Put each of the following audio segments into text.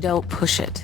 Don't push it.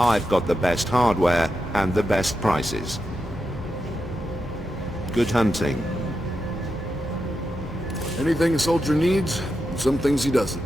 I've got the best hardware and the best prices. Good hunting. Anything a soldier needs, some things he doesn't.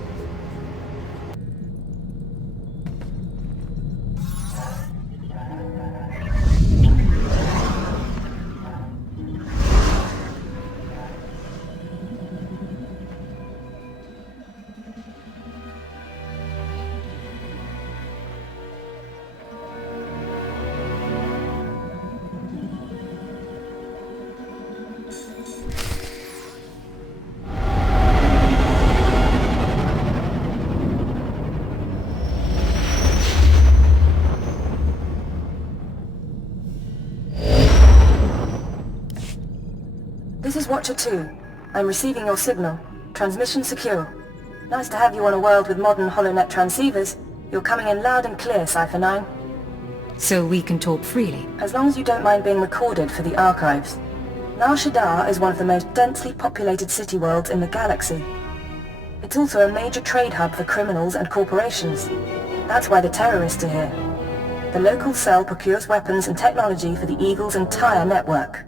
This is Watcher 2. I'm receiving your signal. Transmission secure. Nice to have you on a world with modern HoloNet transceivers. You're coming in loud and clear, Cypher 9. So we can talk freely. As long as you don't mind being recorded for the archives. Nar Shaddaa is one of the most densely populated city worlds in the galaxy. It's also a major trade hub for criminals and corporations. That's why the terrorists are here. The local cell procures weapons and technology for the Eagle's entire network.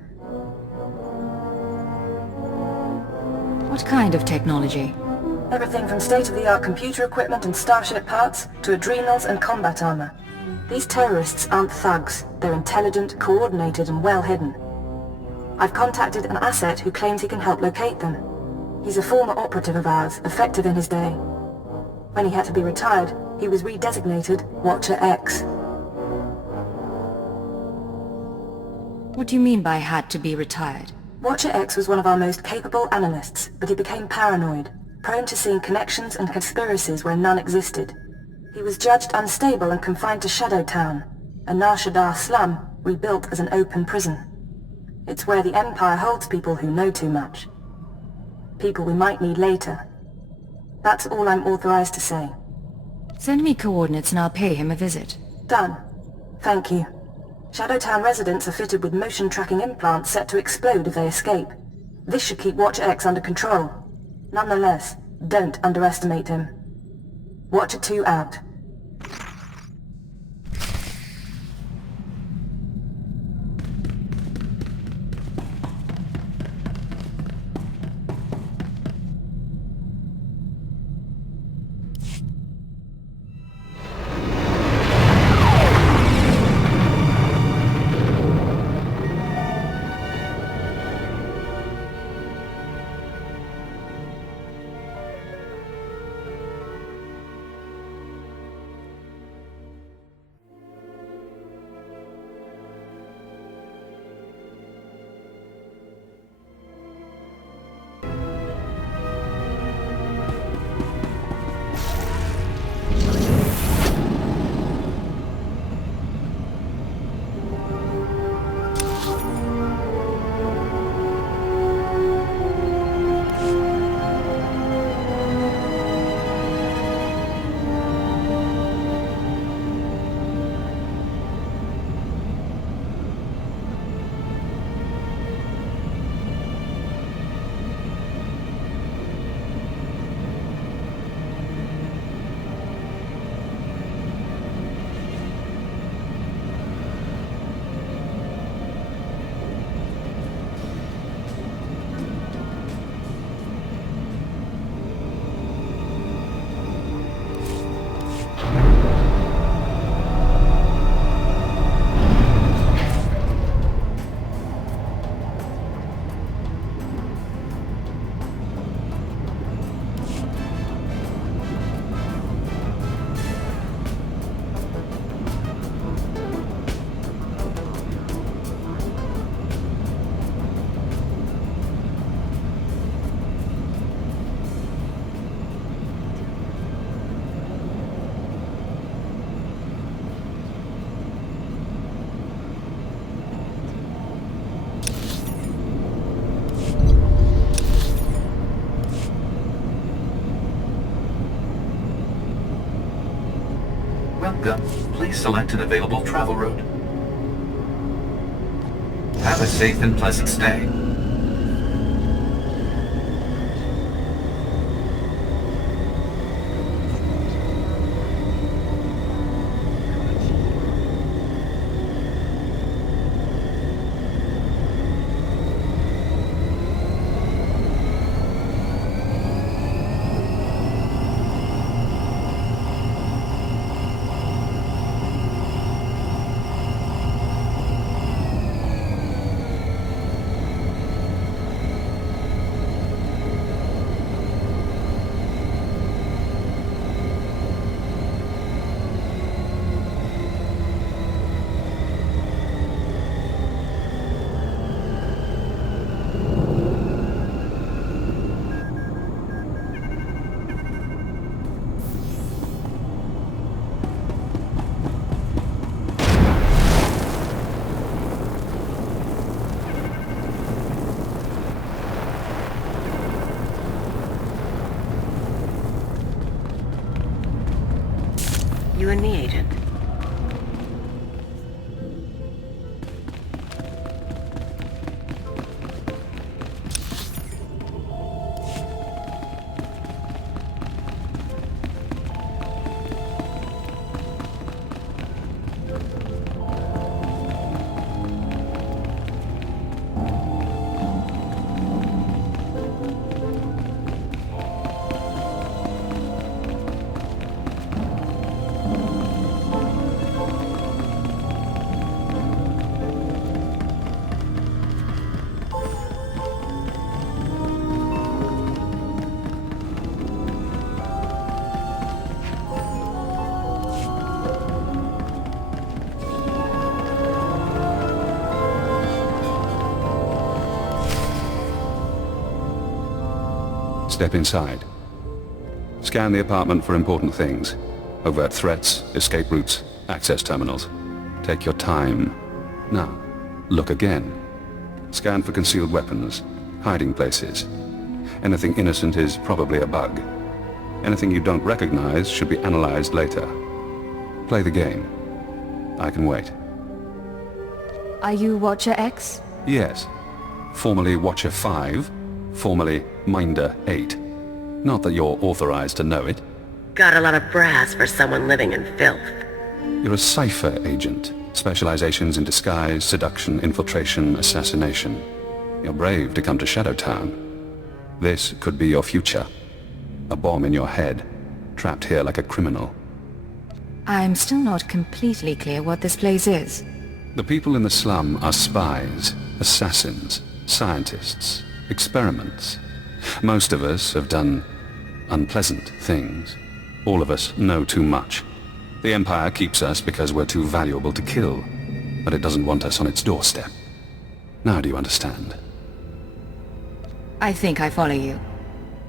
What kind of technology? Everything from state-of-the-art computer equipment and starship parts to adrenals and combat armor. These terrorists aren't thugs. They're intelligent, coordinated, and well hidden. I've contacted an asset who claims he can help locate them. He's a former operative of ours, effective in his day. When he had to be retired, he was redesignated Watcher X. What do you mean by had to be retired? Watcher X was one of our most capable analysts, but he became paranoid, prone to seeing connections and conspiracies where none existed. He was judged unstable and confined to Shadow Town, a Nar Shaddaa slum rebuilt as an open prison. It's where the Empire holds people who know too much. People we might need later. That's all I'm authorized to say. Send me coordinates and I'll pay him a visit. Done. Thank you. Shadowtown residents are fitted with motion tracking implants set to explode if they escape. This should keep Watcher X under control. Nonetheless, don't underestimate him. Watcher 2 out. Welcome. Please select an available travel route. Have a safe and pleasant stay. You and me, Agent. Step inside. Scan the apartment for important things. Overt threats, escape routes, access terminals. Take your time. Now, look again. Scan for concealed weapons, hiding places. Anything innocent is probably a bug. Anything you don't recognize should be analyzed later. Play the game. I can wait. Are you Watcher X? Yes. Formerly Watcher 5, formerly Minder 8. Not that you're authorized to know it. Got a lot of brass for someone living in filth. You're a cipher agent. Specializations in disguise, seduction, infiltration, assassination. You're brave to come to Shadow Town. This could be your future. A bomb in your head, trapped here like a criminal. I'm still not completely clear what this place is. The people in the slum are spies, assassins, scientists, experiments. Most of us have done unpleasant things. All of us know too much. The Empire keeps us because we're too valuable to kill, but it doesn't want us on its doorstep. Now do you understand? I think I follow you.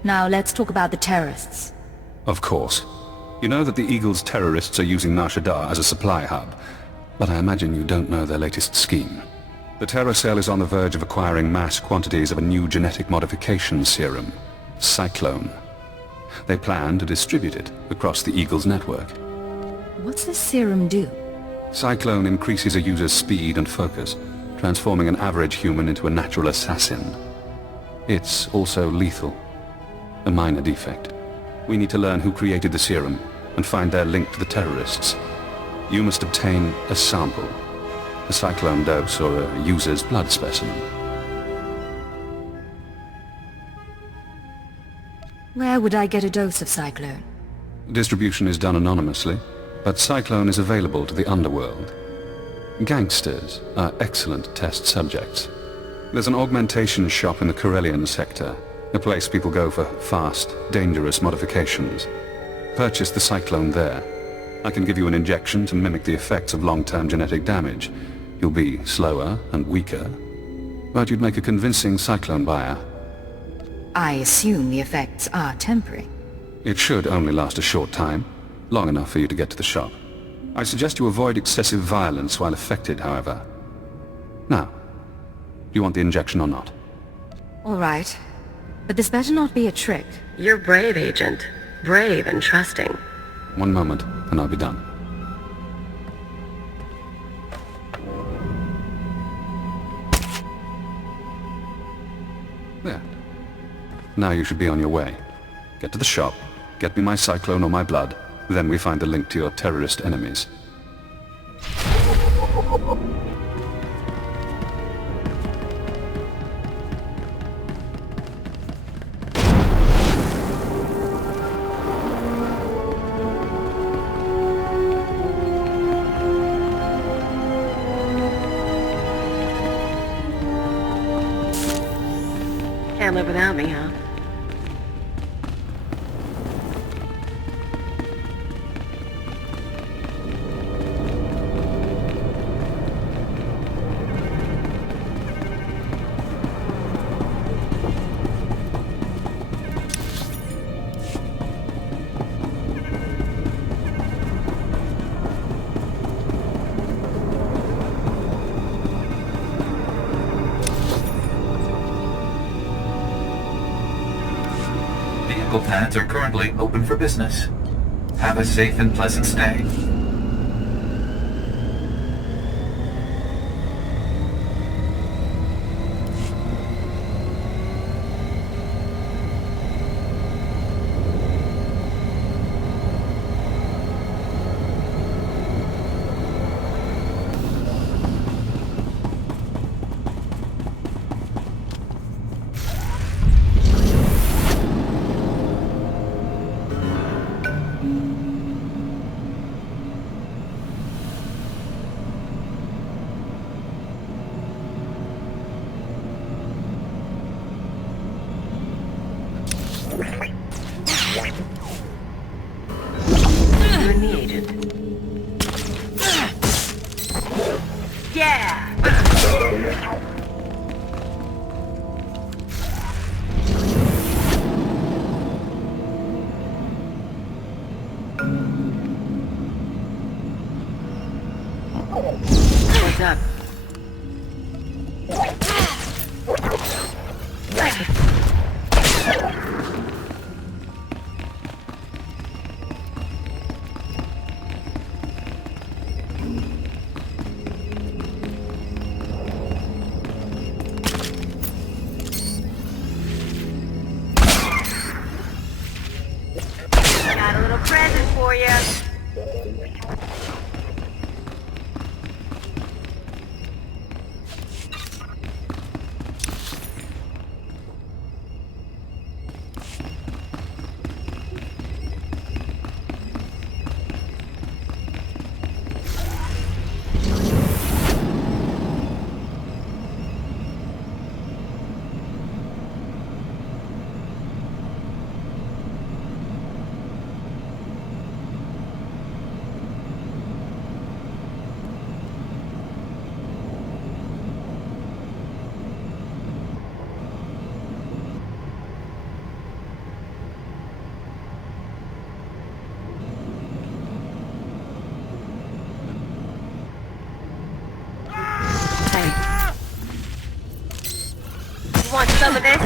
Now let's talk about the terrorists. Of course. You know that the Eagle's terrorists are using Nar Shaddaa as a supply hub, but I imagine you don't know their latest scheme. The terror cell is on the verge of acquiring mass quantities of a new genetic modification serum, Cyclone. They plan to distribute it across the Eagle's network. What's this serum do? Cyclone increases a user's speed and focus, transforming an average human into a natural assassin. It's also lethal. A minor defect. We need to learn who created the serum and find their link to the terrorists. You must obtain a sample. A cyclone dose or a user's blood specimen. Where would I get a dose of Cyclone? Distribution is done anonymously, but Cyclone is available to the underworld. Gangsters are excellent test subjects. There's an augmentation shop in the Corellian sector, a place people go for fast, dangerous modifications. Purchase the Cyclone there. I can give you an injection to mimic the effects of long-term genetic damage. You'll be slower and weaker, but you'd make a convincing Cyclone buyer. I assume the effects are temporary. It should only last a short time, long enough for you to get to the shop. I suggest you avoid excessive violence while affected, however. Now, do you want the injection or not? All right. But this better not be a trick. You're brave, Agent. Brave and trusting. One moment, and I'll be done. There. Now you should be on your way. Get to the shop, get me my cyclone or my blood, then we find the link to your terrorist enemies. Can't live without me, huh? Vehicle pads are currently open for business. Have a safe and pleasant stay. You're the agent. Yeah! What's up? Got a little present for you. Want some of this?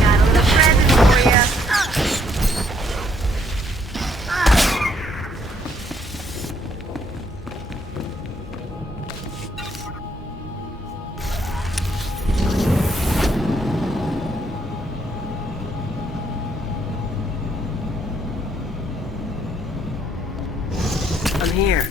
Got a little present for you. I'm here.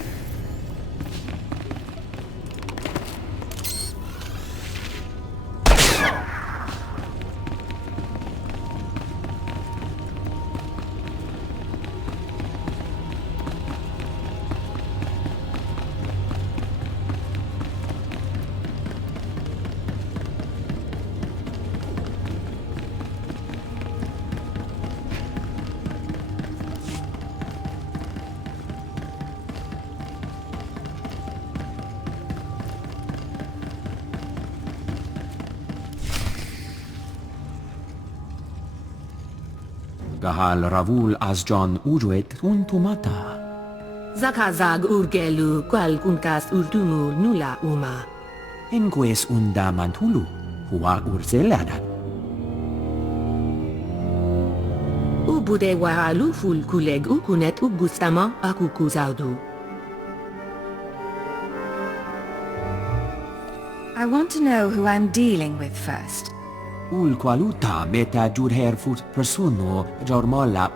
Gahal Ravul Azjan Uruet Untumata. Zakazag urgelu qual kunkas urtumu nula uma. Inquest unda mantulu, huwa urzelada. Ubude waralu ful kuleg ukunet ugustama akukuzaudu. I want to know who I'm dealing with first. Ul qualuta meta jurherfut persono jormolla.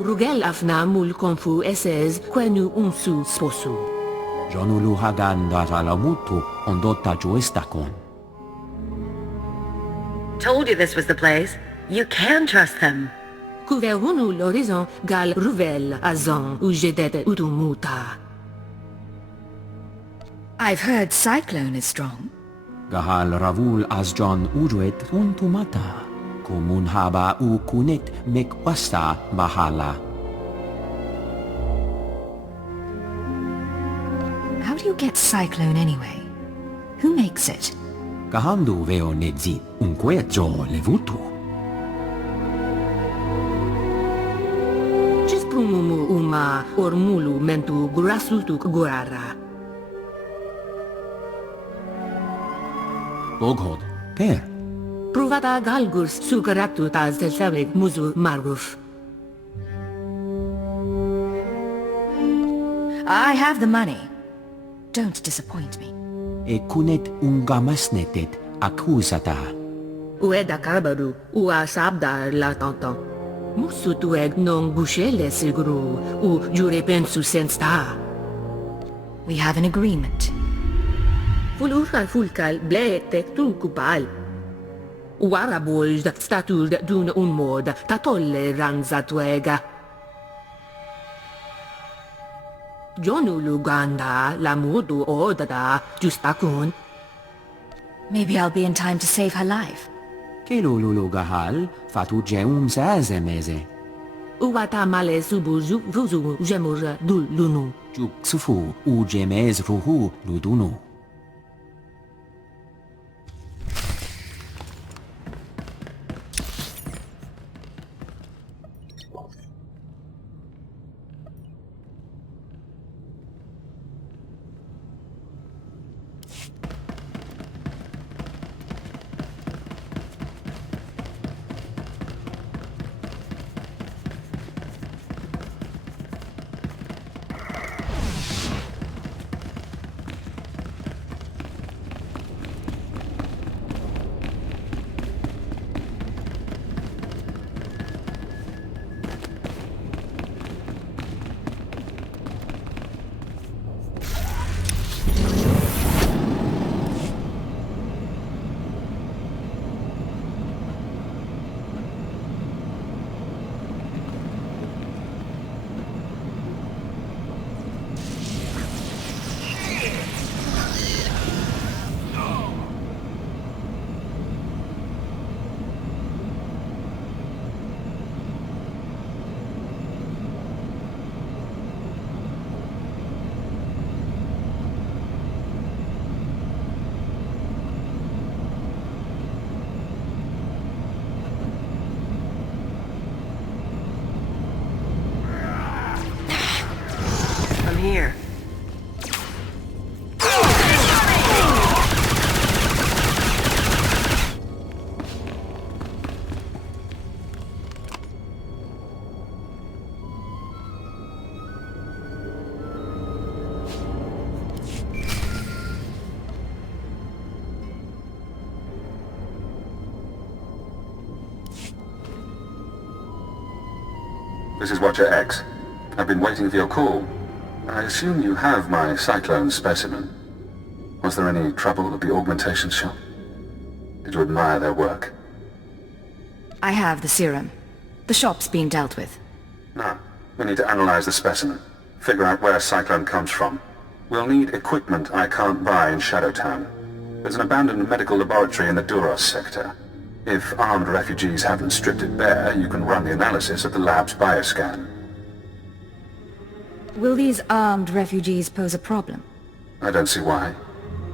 Rugel afna mul konfu esez kwenu unsu sposu. Jonulu hagan datalamutu ondotta joestakon. Told you this was the place. You can trust them. Kuverunu l'horizon gal ruvel azon ujedet utumuta. I've heard Cyclone is strong. Gahal ravul azjon ujuet untumata. Kumun haba u kunet mekwasta mahala. How do you get Cyclone anyway? Who makes it? Gahandu veo nezit unquejo levutu. Cisprumumu uma ormulu mentu grasutuk gurara. Boghod, per. Provata galgurs sugaratu taz del savek muzu marguf. I have the money. Don't disappoint me. E kunet ungamasnetet accusata. Ueda karbaru ua sabdar la tonton. Musu tueg non gushele siguru u jure pensu sensta. We have an agreement. Fulurkal fulkal bletek tunkupal. Warabold statud dun un mod tatolle ranza tuega. Jonu Luganda la modu odada justakun. Maybe I'll be in time to save her life. Kelululu gahal fatu jeum sazemeze. Uwata male subuzu vuzu jemur dul lunu. Juk sufu u jemez ruhu ludunu. I'm here. This is Watcher X. I've been waiting for your call. I assume you have my Cyclone specimen. Was there any trouble at the augmentation shop? Did you admire their work? I have the serum. The shop's been dealt with. No. We need to analyze the specimen. Figure out where Cyclone comes from. We'll need equipment I can't buy in Shadowtown. There's an abandoned medical laboratory in the Duros sector. If armed refugees haven't stripped it bare, you can run the analysis of the lab's bioscan. Will these armed refugees pose a problem? I don't see why.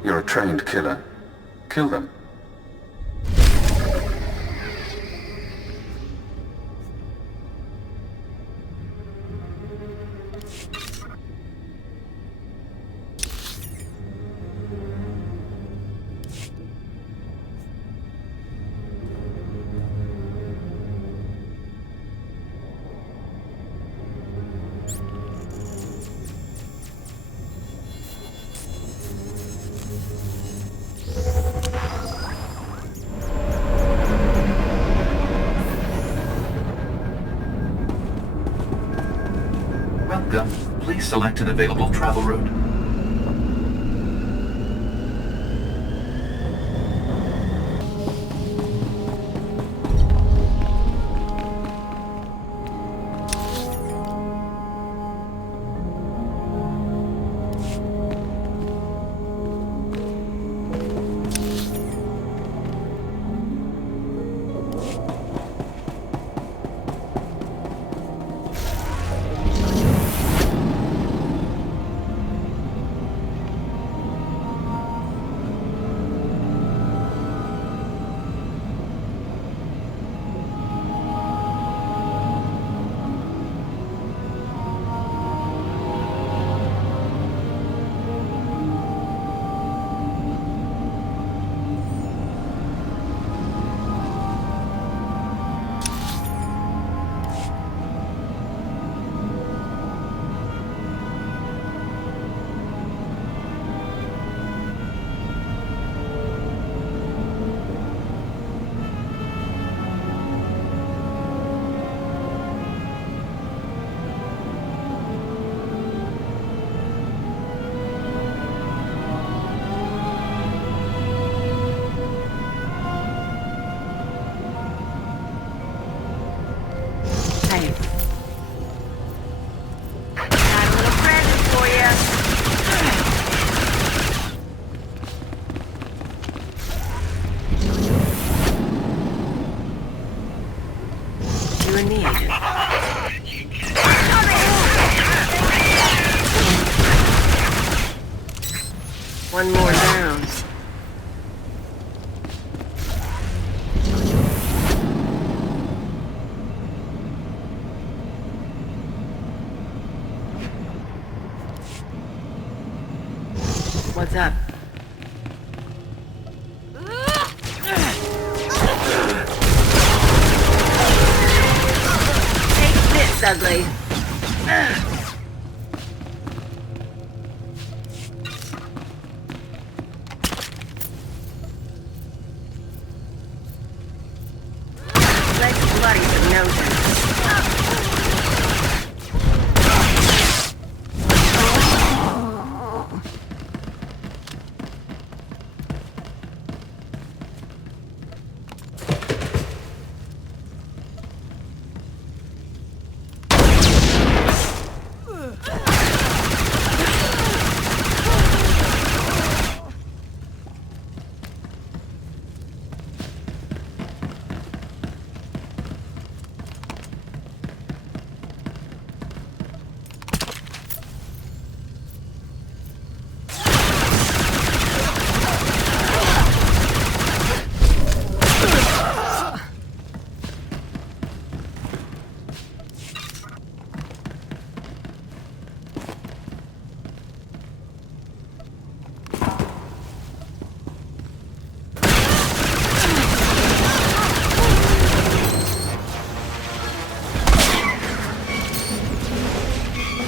You're a trained killer. Kill them. select an available travel route. One more down. What's up? Take this, ugly. Legs bloody but no sense.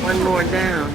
One more down.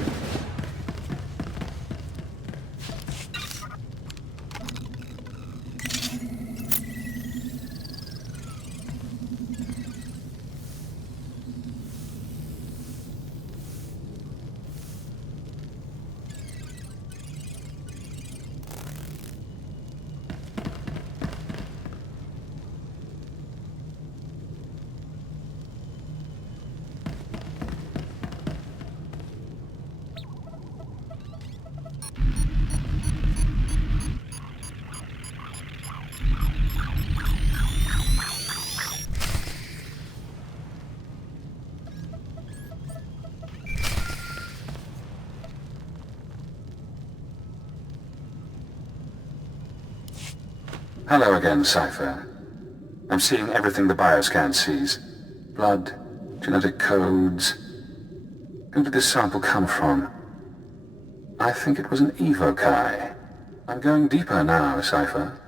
Hello again, Cypher. I'm seeing everything the bioscan sees. Blood, genetic codes. Who did this sample come from? I think it was an evokai. I'm going deeper now, Cypher.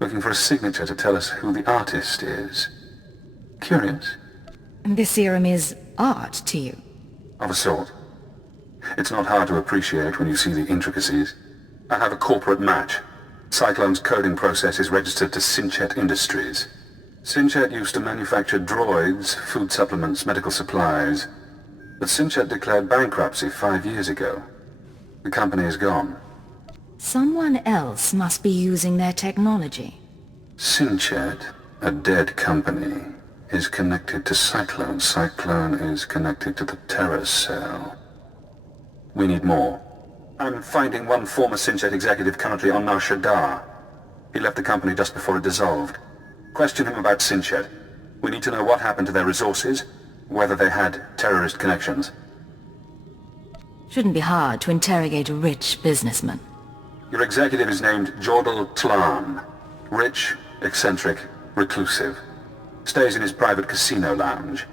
Looking for a signature to tell us who the artist is. Curious? This serum is art to you? Of a sort. It's not hard to appreciate when you see the intricacies. I have a corporate match. Cyclone's coding process is registered to Synchet Industries. Synchet used to manufacture droids, food supplements, medical supplies. But Sinchet declared bankruptcy 5 years ago. The company is gone. Someone else must be using their technology. Sinchet, a dead company, is connected to Cyclone. Cyclone is connected to the Terror Cell. We need more. I'm finding one former Sinchet executive currently on Nar Shaddaa. He left the company just before it dissolved. Question him about Sinchet. We need to know what happened to their resources, whether they had terrorist connections. Shouldn't be hard to interrogate a rich businessman. Your executive is named Jordal Tlan. Rich, eccentric, reclusive. Stays in his private casino lounge.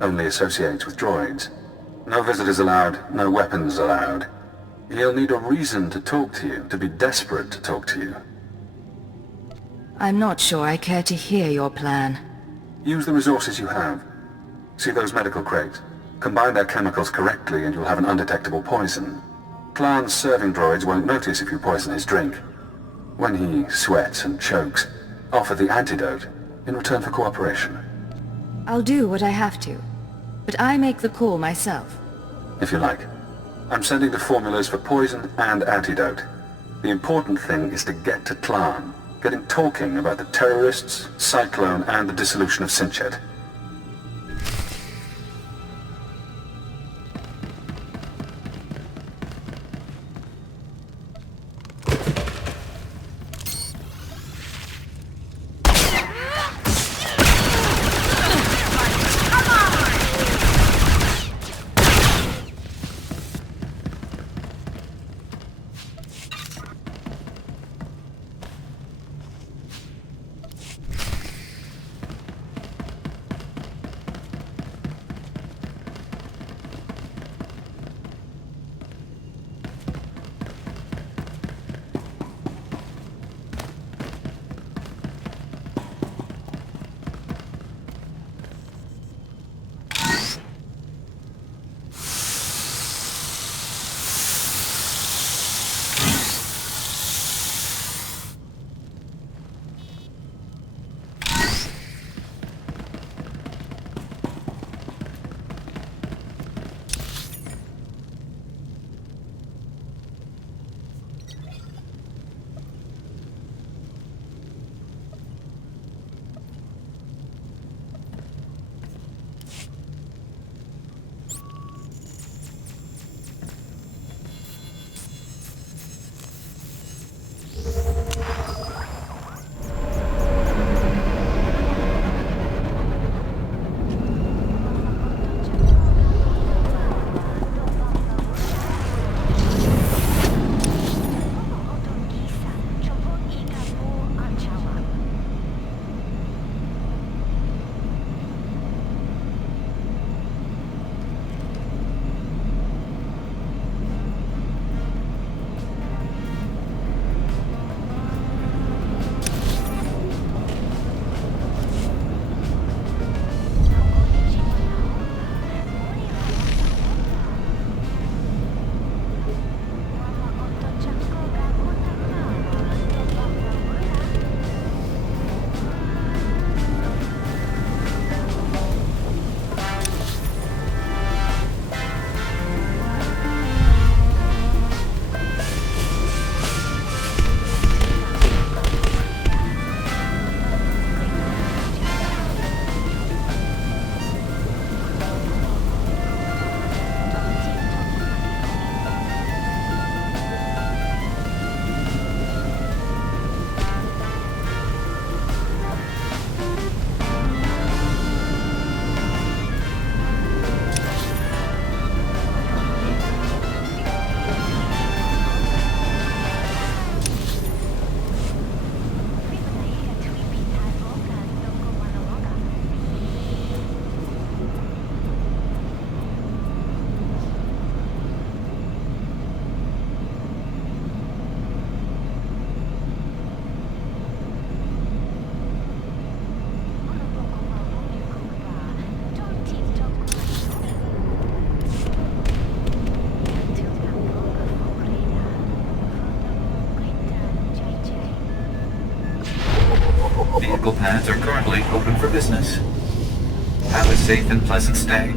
Only associates with droids. No visitors allowed, no weapons allowed. He'll need a reason to talk to you, to be desperate to talk to you. I'm not sure I care to hear your plan. Use the resources you have. See those medical crates? Combine their chemicals correctly and you'll have an undetectable poison. Tlan's serving droids won't notice if you poison his drink. When he sweats and chokes, offer the antidote in return for cooperation. I'll do what I have to, but I make the call myself. If you like. I'm sending the formulas for poison and antidote. The important thing is to get to Tlan. Get him talking about the terrorists, Cyclone, and the dissolution of Sinchet. Vehicle pads are currently open for business. Have a safe and pleasant stay.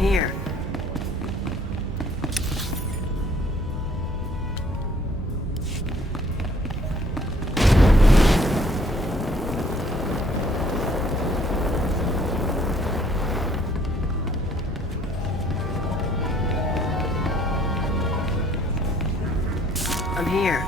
here. I'm here.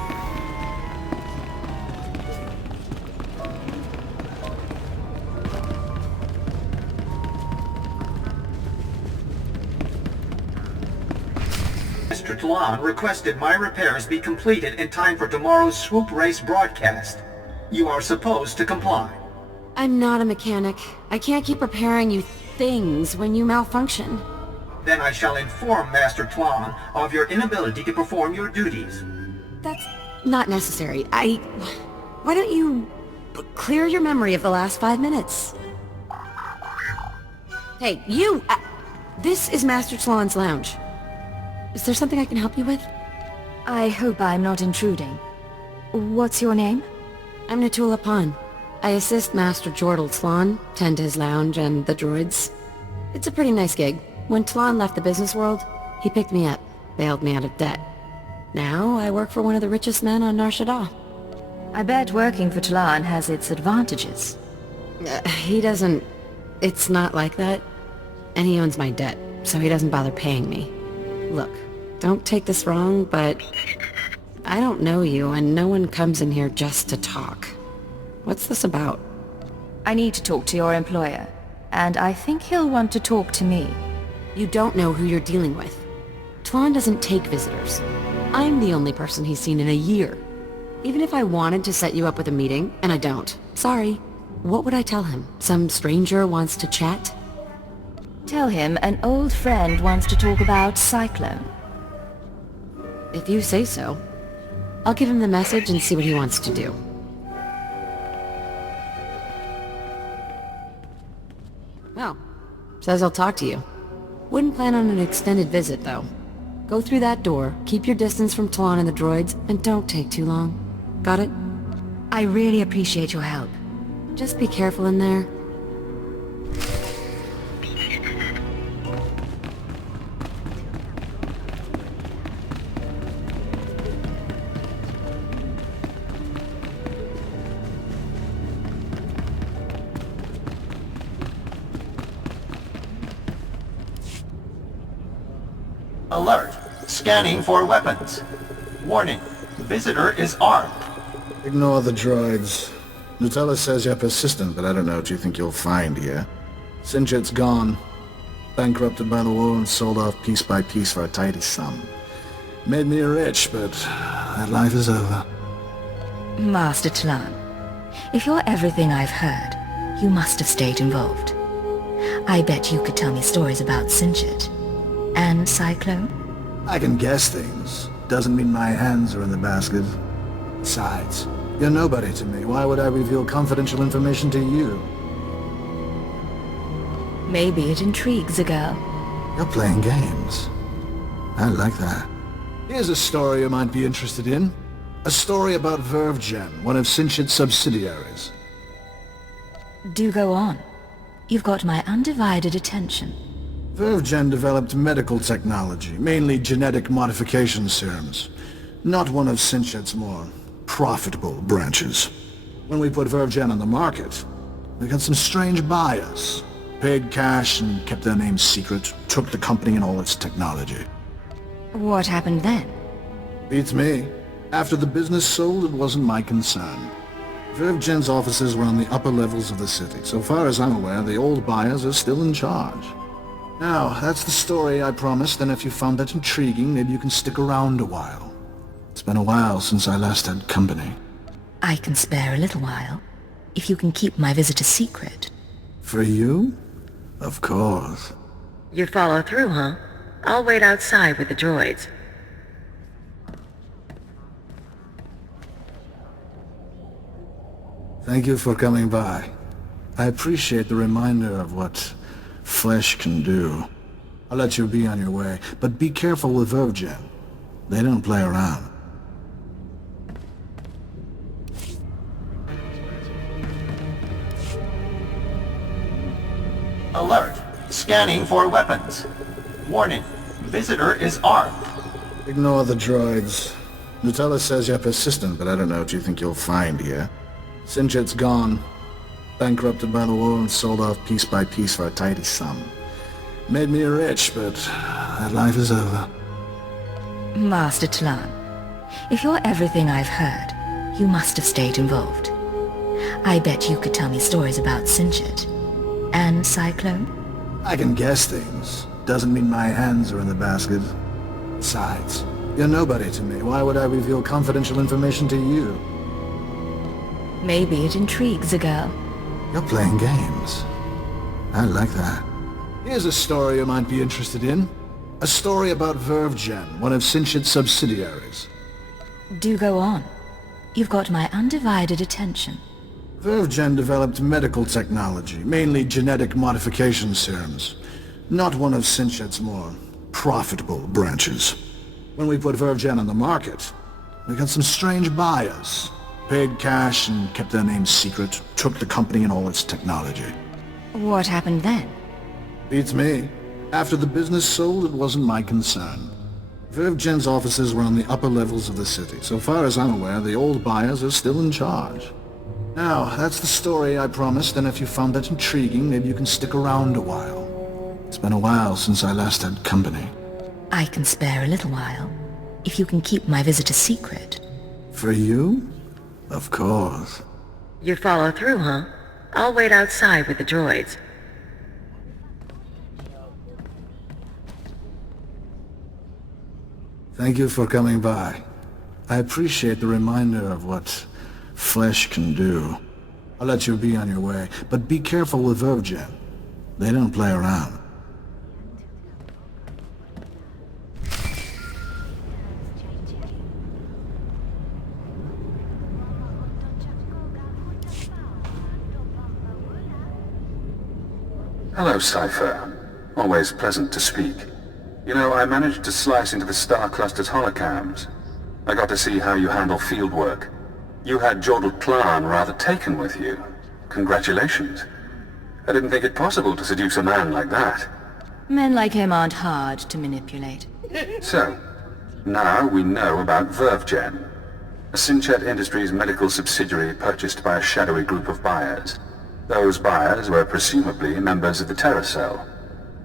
Mr. Tlon requested my repairs be completed in time for tomorrow's swoop race broadcast. You are supposed to comply. I'm not a mechanic. I can't keep repairing you things when you malfunction. Then I shall inform Master Tlon of your inability to perform your duties. That's not necessary. Why don't you clear your memory of the last 5 minutes? Hey, you! This is Master Tlon's lounge. Is there something I can help you with? I hope I'm not intruding. What's your name? I'm Natula Pan. I assist Master Jordal Tlon, tend to his lounge and the droids. It's a pretty nice gig. When Tlon left the business world, he picked me up, bailed me out of debt. Now I work for one of the richest men on Nar Shaddaa. I bet working for Tlon has its advantages. He doesn't... It's not like that. And he owns my debt, so he doesn't bother paying me. Look, don't take this wrong, but... I don't know you, and no one comes in here just to talk. What's this about? I need to talk to your employer, and I think he'll want to talk to me. You don't know who you're dealing with. Tlon doesn't take visitors. I'm the only person he's seen in a year. Even if I wanted to set you up with a meeting, and I don't. Sorry. What would I tell him? Some stranger wants to chat? Tell him an old friend wants to talk about Cyclone. If you say so. I'll give him the message and see what he wants to do. Well, says I'll talk to you. Wouldn't plan on an extended visit, though. Go through that door, keep your distance from Tlon and the droids, and don't take too long. Got it? I really appreciate your help. Just be careful in there. Alert! Scanning for weapons. Warning, visitor is armed. Ignore the droids. Nutella says you're persistent, but I don't know what you think you'll find here. Sinjit's gone. Bankrupted by the war and sold off piece by piece for a tidy sum. Made me rich, but that life is over. Master Tlon, if you're everything I've heard, you must have stayed involved. I bet you could tell me stories about Sinjit. And Cyclone? I can guess things. Doesn't mean my hands are in the basket. Besides, you're nobody to me. Why would I reveal confidential information to you? Maybe it intrigues a girl. You're playing games. I like that. Here's a story you might be interested in. A story about Vervgen, one of Sinchit's subsidiaries. Do go on. You've got my undivided attention. Vervgen developed medical technology, mainly genetic modification serums. Not one of Sinchit's more profitable branches. When we put Vervgen on the market, we got some strange buyers. Paid cash and kept their names secret, took the company and all its technology. What happened then? Beats me. After the business sold, it wasn't my concern. Vervgen's offices were on the upper levels of the city. So far as I'm aware, the old buyers are still in charge. Now, that's the story I promised, and if you found that intriguing, maybe you can stick around a while. It's been a while since I last had company. I can spare a little while, if you can keep my visit a secret. For you? Of course. You follow through, huh? I'll wait outside with the droids. Thank you for coming by. I appreciate the reminder of what flesh can do. I'll let you be on your way, but be careful with Vervgen. They don't play around. Alert! Scanning for weapons. Warning, visitor is armed. Ignore the droids. Nutella says you're persistent, but I don't know what you think you'll find here. Sinchit's gone. Bankrupted by the war and sold off piece by piece for a tidy sum. Made me rich, but that life is over. Master Tlan, if you're everything I've heard, you must have stayed involved. I bet you could tell me stories about Sinchit. And Cyclone? I can guess things. Doesn't mean my hands are in the basket. Besides, you're nobody to me. Why would I reveal confidential information to you? Maybe it intrigues a girl. You're playing games. I like that. Here's a story you might be interested in. A story about Vervgen, one of Sinchit's subsidiaries. Do go on. You've got my undivided attention. Vervgen developed medical technology, mainly genetic modification serums. Not one of Sinchit's more profitable branches. When we put Vervgen on the market, we got some strange buyers. Paid cash and kept their names secret, took the company and all its technology. What happened then? Beats me. After the business sold, it wasn't my concern. Vervgen's offices were on the upper levels of the city. So far as I'm aware, the old buyers are still in charge. Now, that's the story I promised, and if you found that intriguing, maybe you can stick around a while. It's been a while since I last had company. I can spare a little while, if you can keep my visit a secret. For you? Of course. You follow through, huh? I'll wait outside with the droids. Thank you for coming by. I appreciate the reminder of what flesh can do. I'll let you be on your way, but be careful with Vervgen. They don't play around. Hello, Cypher. Always pleasant to speak. You know, I managed to slice into the Star Cluster's holocams. I got to see how you handle field work. You had Jordal Tlan rather taken with you. Congratulations. I didn't think it possible to seduce a man like that. Men like him aren't hard to manipulate. So, now we know about Vervgen, a Sinchet Industries medical subsidiary purchased by a shadowy group of buyers. Those buyers were presumably members of the Terra Cell.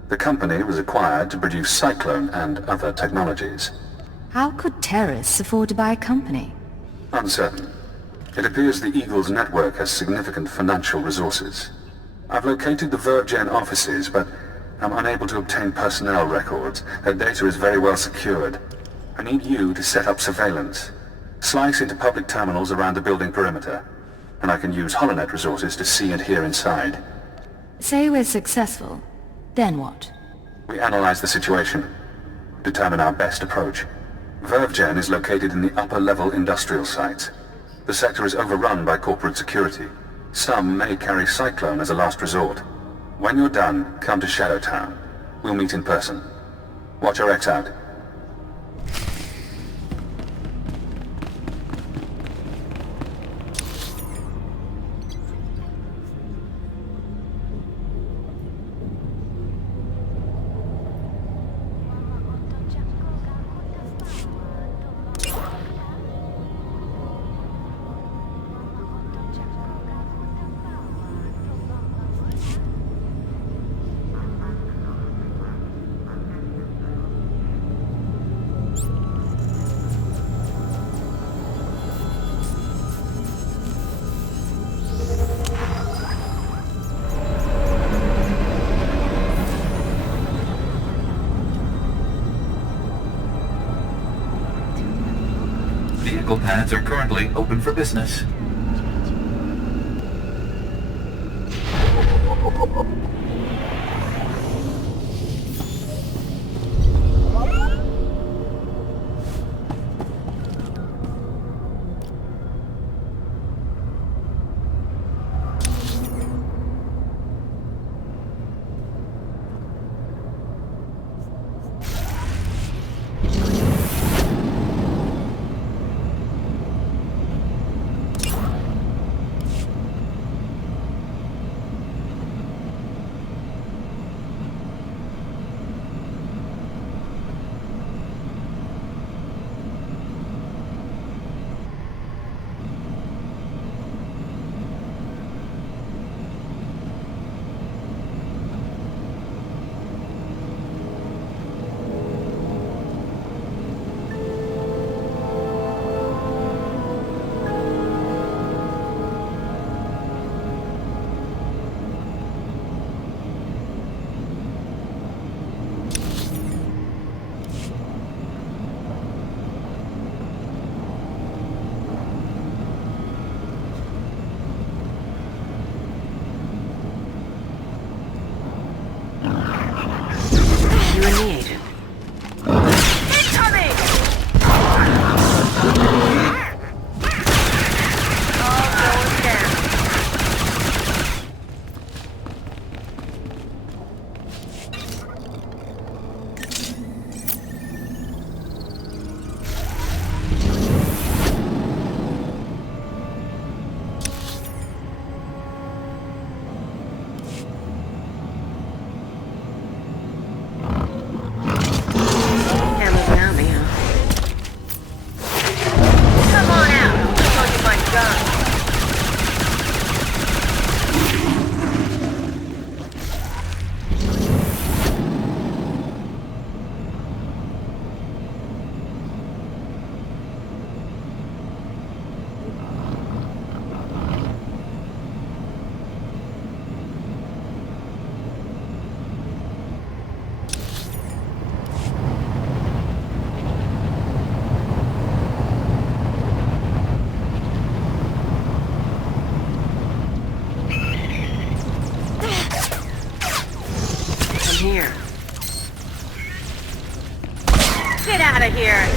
The company was acquired to produce Cyclone and other technologies. How could terrorists afford to buy a company? Uncertain. It appears the Eagle's network has significant financial resources. I've located the Vervgen offices, but I'm unable to obtain personnel records. Their data is very well secured. I need you to set up surveillance. Slice into public terminals around the building perimeter, and I can use HoloNet resources to see and hear inside. Say we're successful. Then what? We analyze the situation, determine our best approach. Vervgen is located in the upper-level industrial sites. The sector is overrun by corporate security. Some may carry Cyclone as a last resort. When you're done, come to Shadowtown. We'll meet in person. Watch our X out. Vehicle pads are currently open for business. out of here!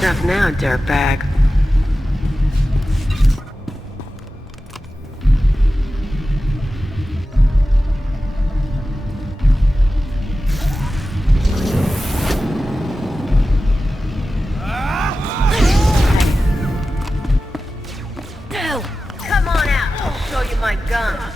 Tough now, dirtbag. Come on out, I'll show you my gun.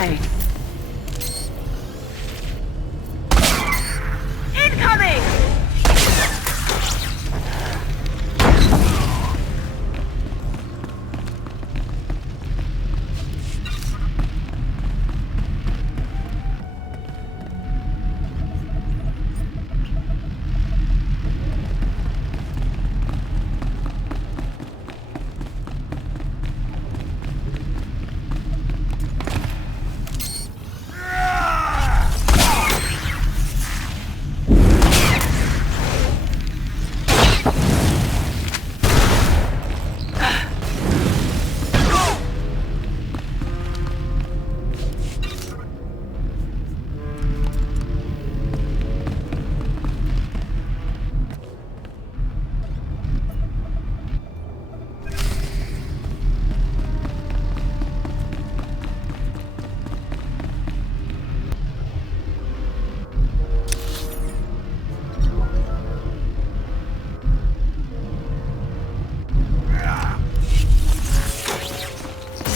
Hey. Incoming!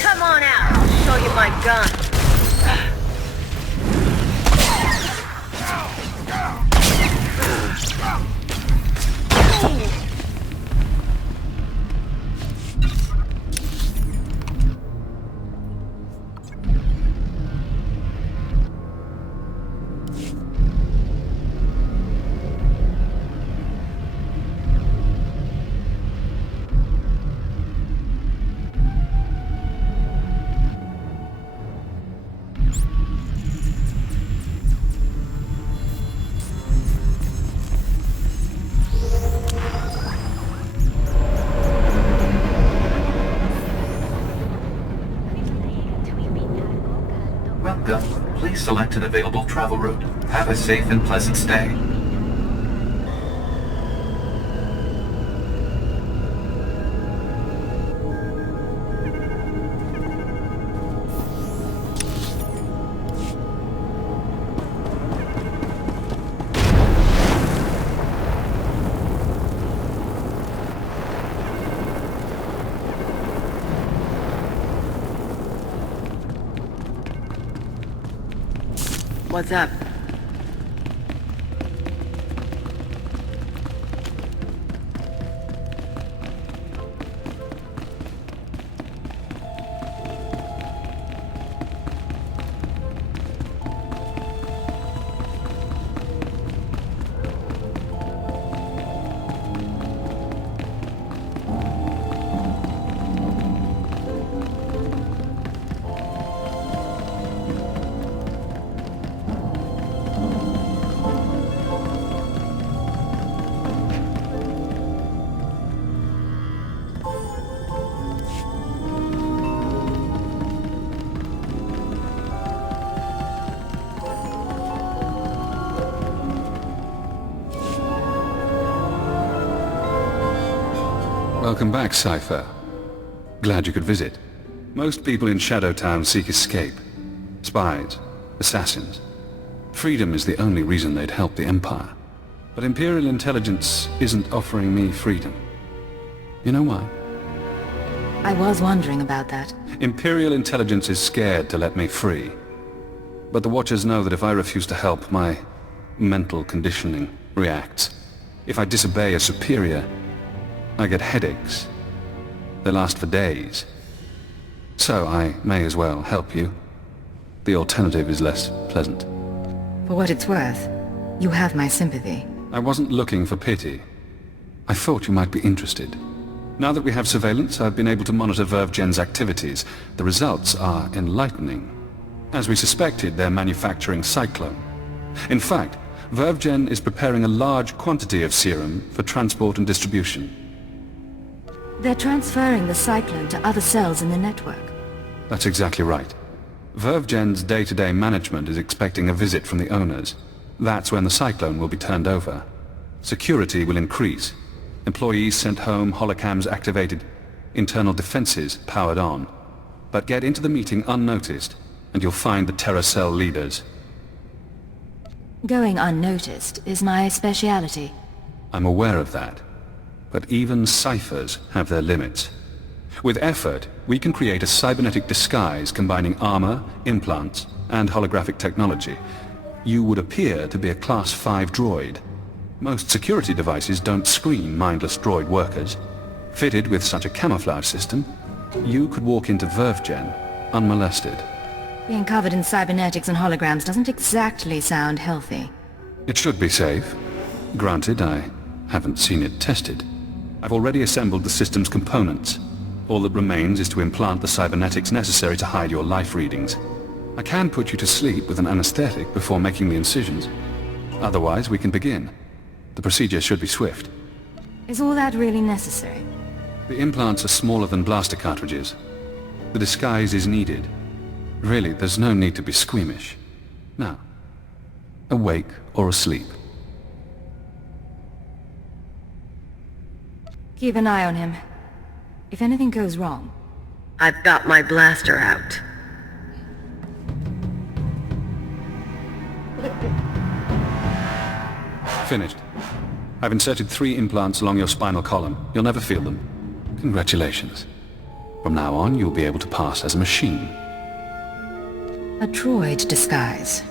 Come on out, I'll show you my gun. Welcome. Please select an available travel route. Have a safe and pleasant stay. What's up? Welcome back, Cypher. Glad you could visit. Most people in Shadowtown seek escape. Spies, assassins. Freedom is the only reason they'd help the Empire. But Imperial Intelligence isn't offering me freedom. You know why? I was wondering about that. Imperial Intelligence is scared to let me free. But the Watchers know that if I refuse to help, my mental conditioning reacts. If I disobey a superior, I get headaches. They last for days. So I may as well help you. The alternative is less pleasant. For what it's worth, you have my sympathy. I wasn't looking for pity. I thought you might be interested. Now that we have surveillance, I've been able to monitor VervGen's activities. The results are enlightening. As we suspected, they're manufacturing Cyclone. In fact, VervGen is preparing a large quantity of serum for transport and distribution. They're transferring the Cyclone to other cells in the network. That's exactly right. VervGen's day-to-day management is expecting a visit from the owners. That's when the Cyclone will be turned over. Security will increase. Employees sent home, holocams activated, internal defenses powered on. But get into the meeting unnoticed, and you'll find the Terror Cell leaders. Going unnoticed is my speciality. I'm aware of that. But even ciphers have their limits. With effort, we can create a cybernetic disguise combining armor, implants, and holographic technology. You would appear to be a Class 5 droid. Most security devices don't screen mindless droid workers. Fitted with such a camouflage system, you could walk into VervGen unmolested. Being covered in cybernetics and holograms doesn't exactly sound healthy. It should be safe. Granted, I haven't seen it tested. I've already assembled the system's components. All that remains is to implant the cybernetics necessary to hide your life readings. I can put you to sleep with an anesthetic before making the incisions. Otherwise, we can begin. The procedure should be swift. Is all that really necessary? The implants are smaller than blaster cartridges. The disguise is needed. Really, there's no need to be squeamish. Now, awake or asleep. Keep an eye on him. If anything goes wrong... I've got my blaster out. Finished. I've inserted 3 implants along your spinal column. You'll never feel them. Congratulations. From now on, you'll be able to pass as a machine. A droid disguise.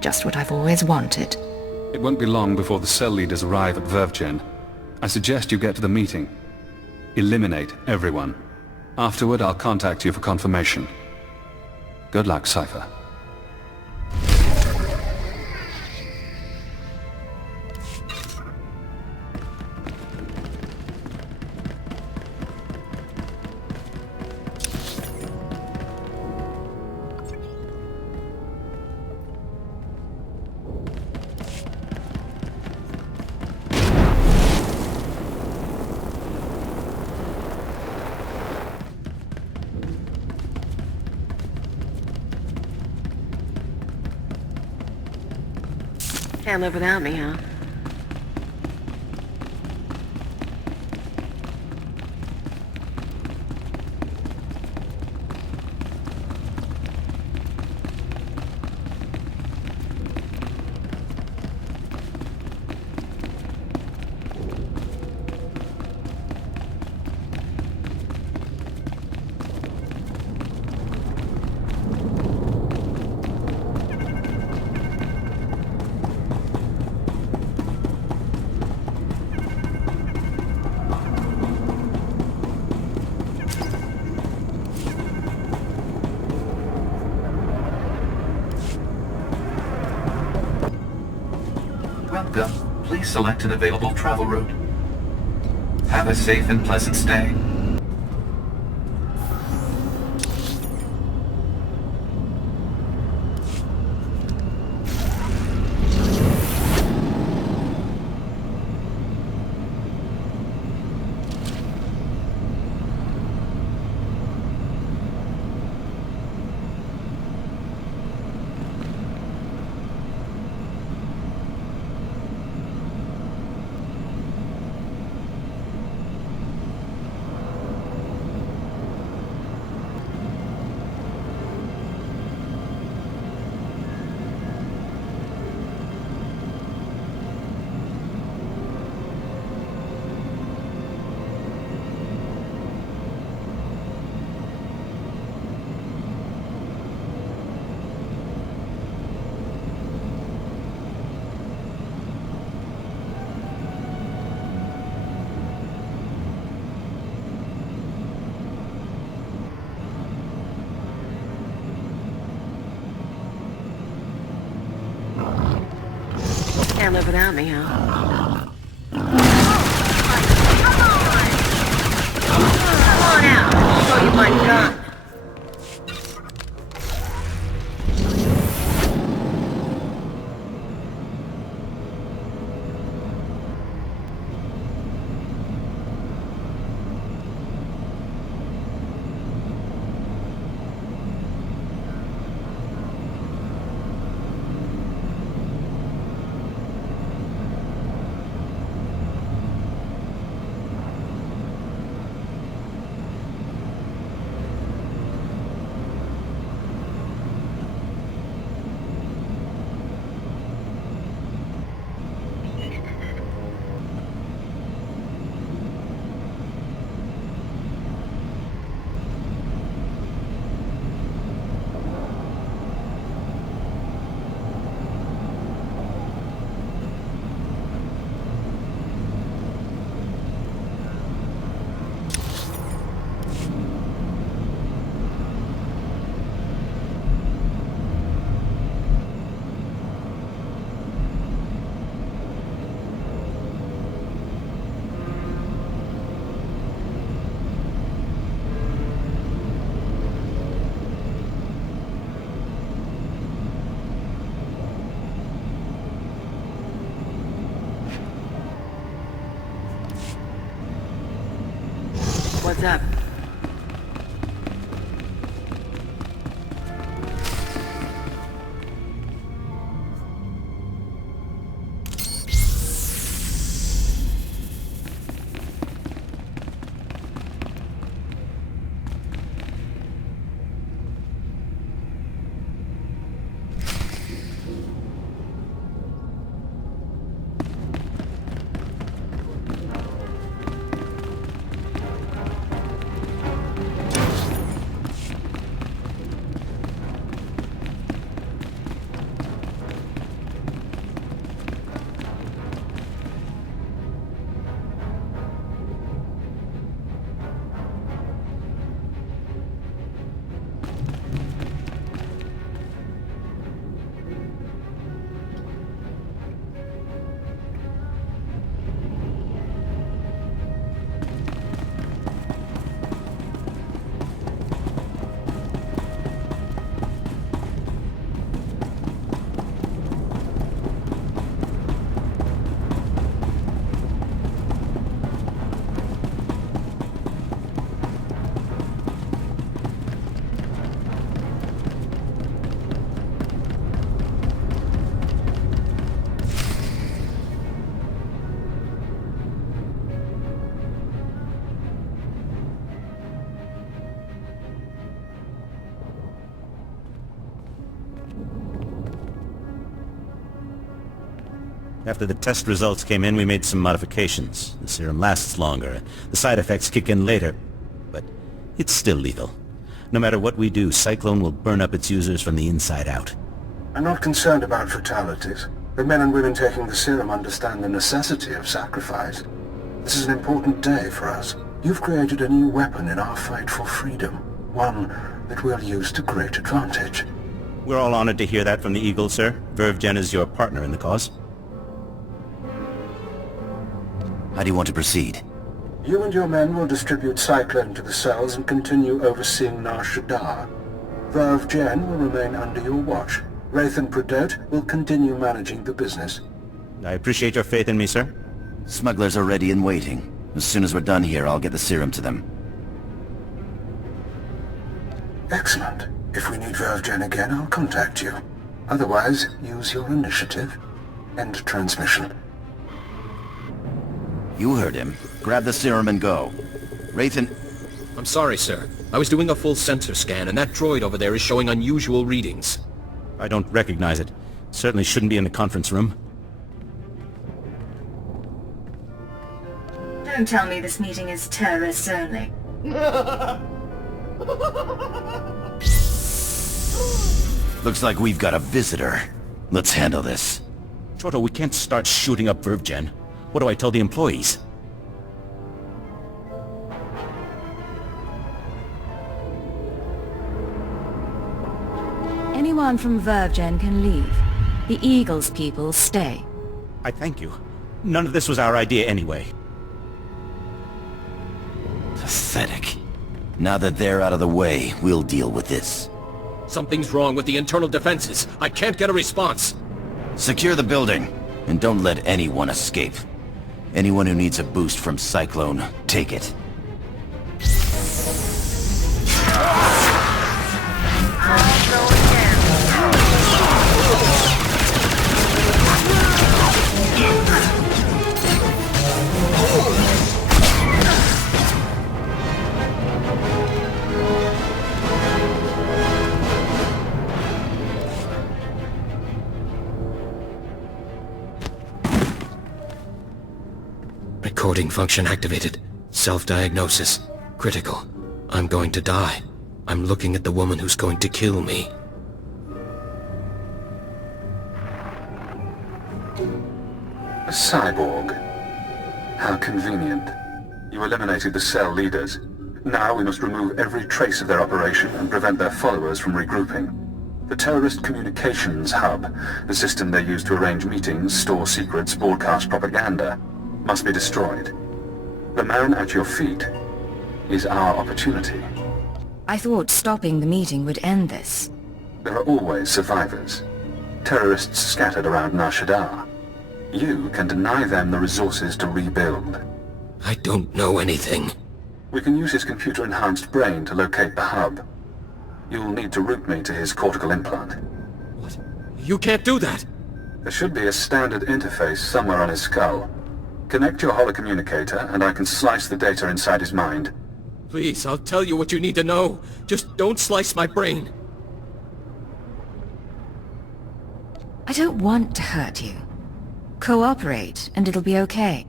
Just what I've always wanted. It won't be long before the cell leaders arrive at VervGen. I suggest you get to the meeting. Eliminate everyone. Afterward, I'll contact you for confirmation. Good luck, Cypher. Can't live without me, huh? Welcome. Please select an available travel route. Have a safe and pleasant stay. without me, huh? Come on out. I'll show you my gun. What's up? After the test results came in, we made some modifications. The serum lasts longer. The side effects kick in later. But it's still lethal. No matter what we do, Cyclone will burn up its users from the inside out. I'm not concerned about fatalities. The men and women taking the serum understand the necessity of sacrifice. This is an important day for us. You've created a new weapon in our fight for freedom. One that we'll use to great advantage. We're all honored to hear that from the Eagle, sir. Vervgen is your partner in the cause. How do you want to proceed? You and your men will distribute Cyclone to the cells and continue overseeing Nar Shaddaa. Vervgen will remain under your watch. Wraith and Predote will continue managing the business. I appreciate your faith in me, sir. Smugglers are ready and waiting. As soon as we're done here, I'll get the serum to them. Excellent. If we need Vervgen again, I'll contact you. Otherwise, use your initiative. End transmission. You heard him. Grab the serum and go. Wraith and... I'm sorry, sir. I was doing a full sensor scan, and that droid over there is showing unusual readings. I don't recognize it. Certainly shouldn't be in the conference room. Don't tell me this meeting is terrorists only. Looks like we've got a visitor. Let's handle this. Throttle, we can't start shooting up Vervgen. What do I tell the employees? Anyone from Vervgen can leave. The Eagle's people stay. I thank you. None of this was our idea anyway. Pathetic. Now that they're out of the way, we'll deal with this. Something's wrong with the internal defenses. I can't get a response. Secure the building, and don't let anyone escape. Anyone who needs a boost from Cyclone, take it. Recording function activated. Self-diagnosis. Critical. I'm going to die. I'm looking at the woman who's going to kill me. A cyborg. How convenient. You eliminated the cell leaders. Now we must remove every trace of their operation and prevent their followers from regrouping. The terrorist communications hub, the system they use to arrange meetings, store secrets, broadcast propaganda, must be destroyed. The man at your feet is our opportunity. I thought stopping the meeting would end this. There are always survivors. Terrorists scattered around Nar Shaddaa. You can deny them the resources to rebuild. I don't know anything. We can use his computer-enhanced brain to locate the hub. You'll need to route me to his cortical implant. What? You can't do that! There should be a standard interface somewhere on his skull. Connect your holocommunicator, and I can slice the data inside his mind. Please, I'll tell you what you need to know. Just don't slice my brain. I don't want to hurt you. Cooperate, and it'll be okay.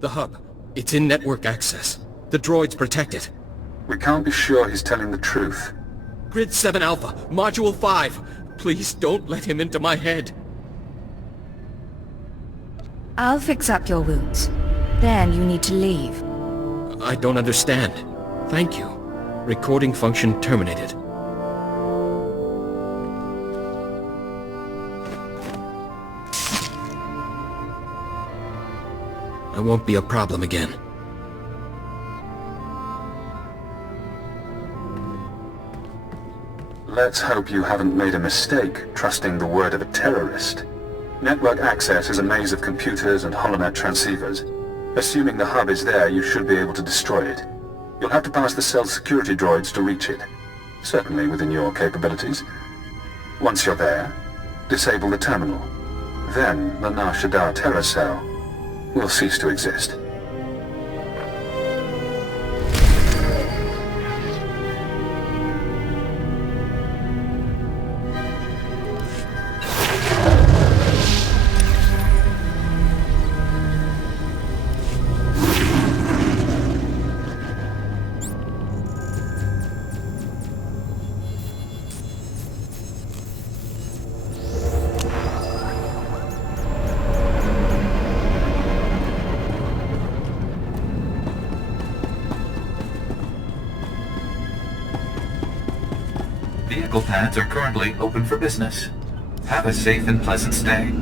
The hub. It's in network access. The droids protect it. We can't be sure he's telling the truth. Grid 7 Alpha, Module 5. Please don't let him into my head. I'll fix up your wounds. Then you need to leave. I don't understand. Thank you. Recording function terminated. I won't be a problem again. Let's hope you haven't made a mistake trusting the word of a terrorist. Network access is a maze of computers and holonet transceivers. Assuming the hub is there, you should be able to destroy it. You'll have to pass the cell's security droids to reach it. Certainly within your capabilities. Once you're there, disable the terminal. Then the Nar Shaddaa terror cell will cease to exist. Vehicle pads are currently open for business. Have a safe and pleasant stay.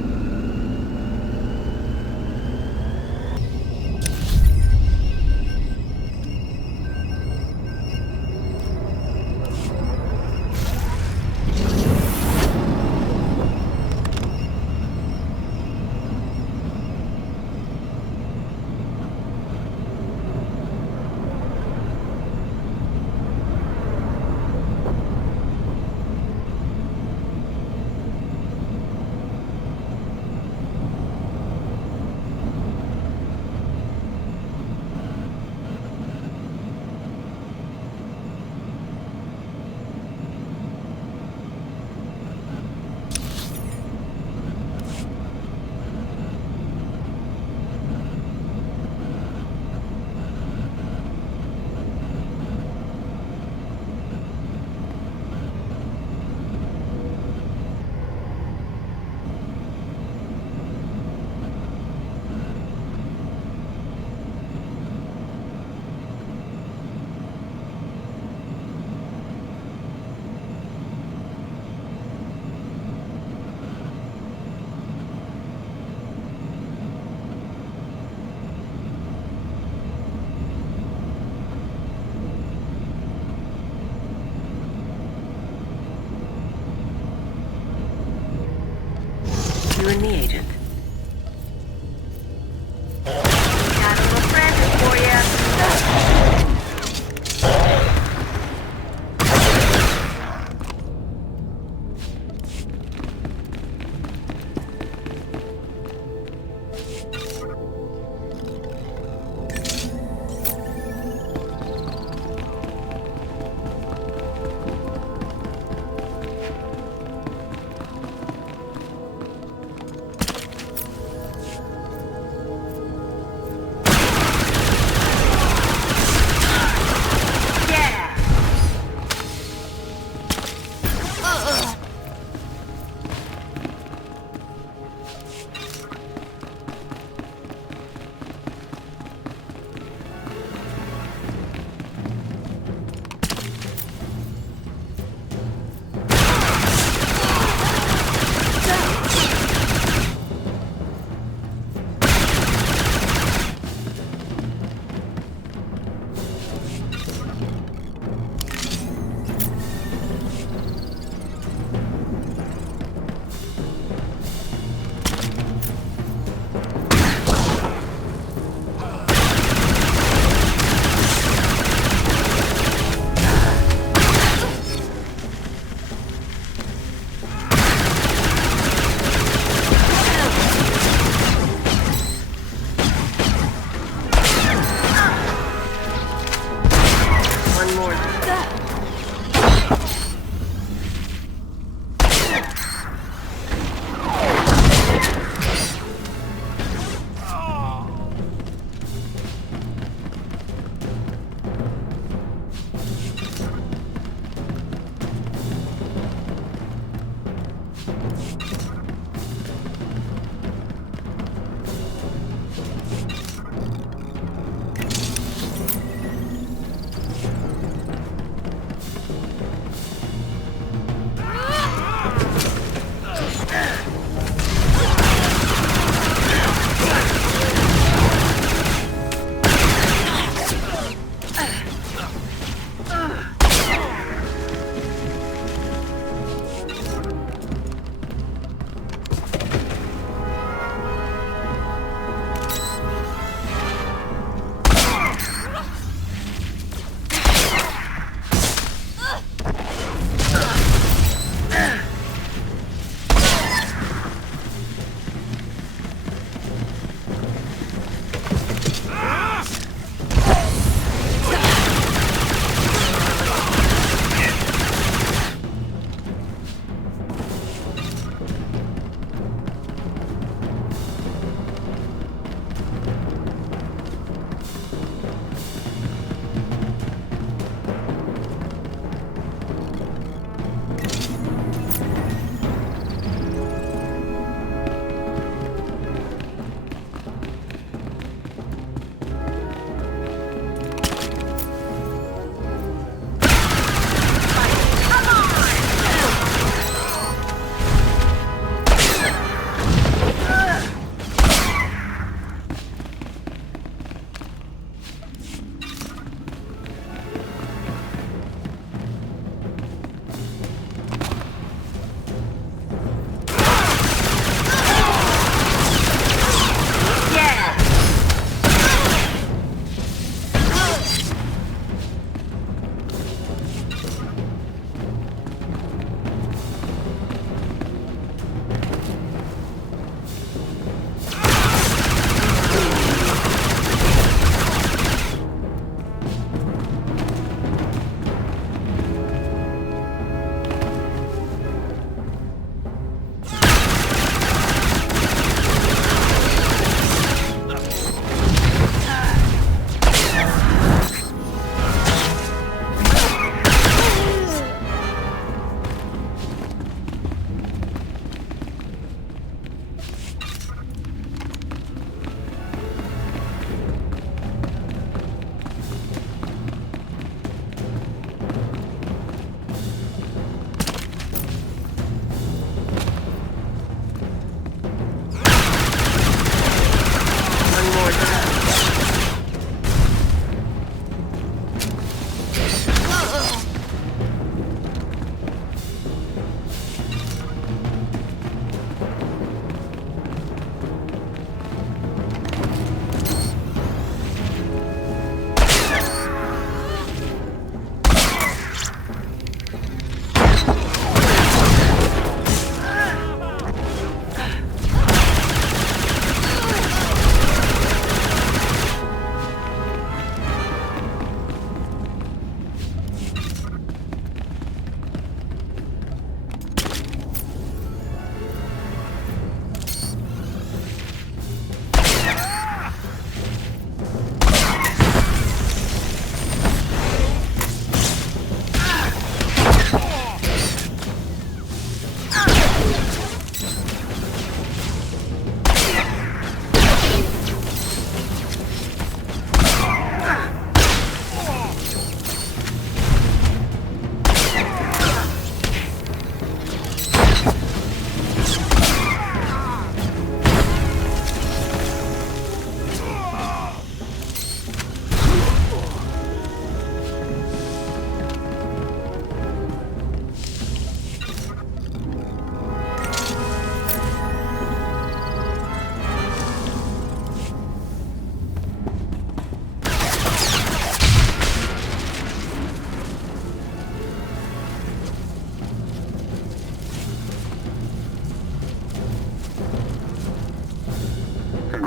find the agent. Got a little present for you.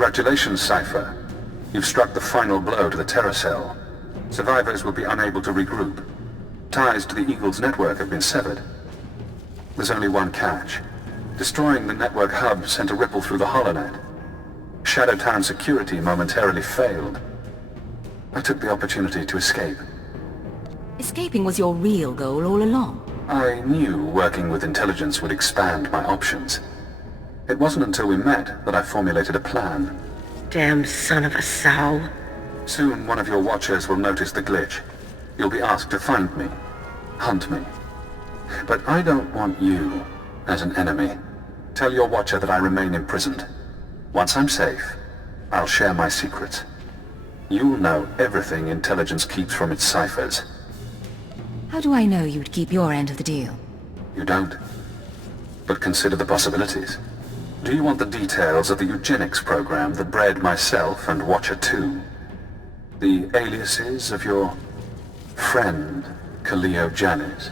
Congratulations, Cypher. You've struck the final blow to the Terror Cell. Survivors will be unable to regroup. Ties to the Eagle's network have been severed. There's only one catch. Destroying the network hub sent a ripple through the holonet. Shadowtown security momentarily failed. I took the opportunity to escape. Escaping was your real goal all along. I knew working with intelligence would expand my options. It wasn't until we met that I formulated a plan. Damn son of a sow. Soon one of your watchers will notice the glitch. You'll be asked to find me, hunt me. But I don't want you as an enemy. Tell your watcher that I remain imprisoned. Once I'm safe, I'll share my secrets. You'll know everything intelligence keeps from its ciphers. How do I know you'd keep your end of the deal? You don't. But consider the possibilities. Do you want the details of the eugenics program that bred myself and Watcher 2? The aliases of your friend, Kaleo Janis?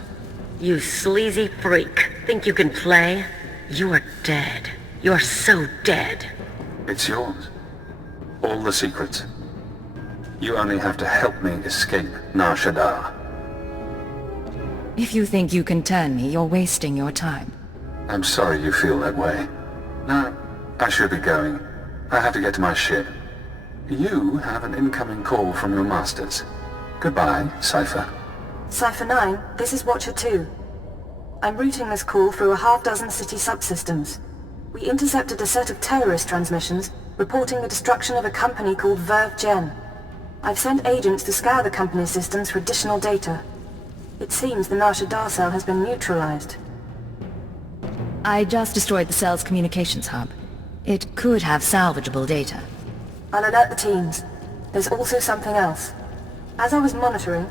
You sleazy freak. Think you can play? You're dead. You're so dead. It's yours. All the secrets. You only have to help me escape Nar Shaddaa. If you think you can turn me, you're wasting your time. I'm sorry you feel that way. Now, I should be going. I have to get to my ship. You have an incoming call from your masters. Goodbye, Cypher. Cypher 9, this is Watcher 2. I'm routing this call through a half-dozen city subsystems. We intercepted a set of terrorist transmissions reporting the destruction of a company called Verve Gen. I've sent agents to scour the company's systems for additional data. It seems the Nar Shaddaa cell has been neutralized. I just destroyed the cell's communications hub. It could have salvageable data. I'll alert the teams. There's also something else. As I was monitoring,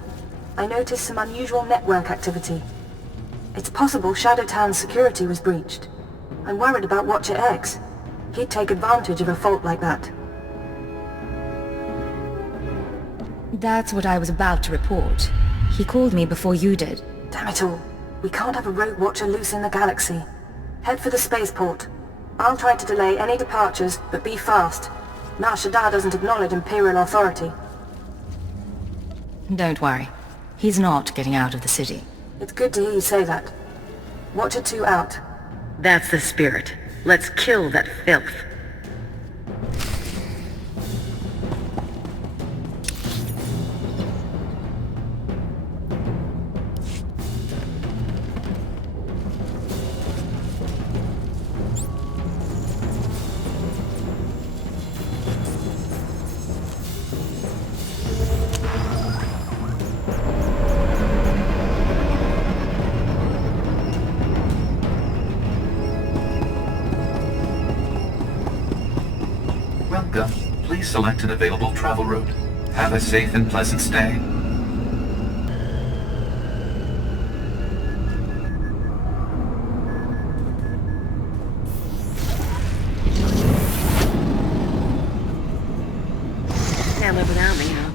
I noticed some unusual network activity. It's possible Shadowtown's security was breached. I'm worried about Watcher X. He'd take advantage of a fault like that. That's what I was about to report. He called me before you did. Damn it all. We can't have a rogue Watcher loose in the galaxy. Head for the spaceport. I'll try to delay any departures, but be fast. Nar Shaddaa doesn't acknowledge Imperial authority. Don't worry. He's not getting out of the city. It's good to hear you say that. Watcher 2 out. That's the spirit. Let's kill that filth. Welcome. Please select an available travel route. Have a safe and pleasant stay. Can't live without me, huh?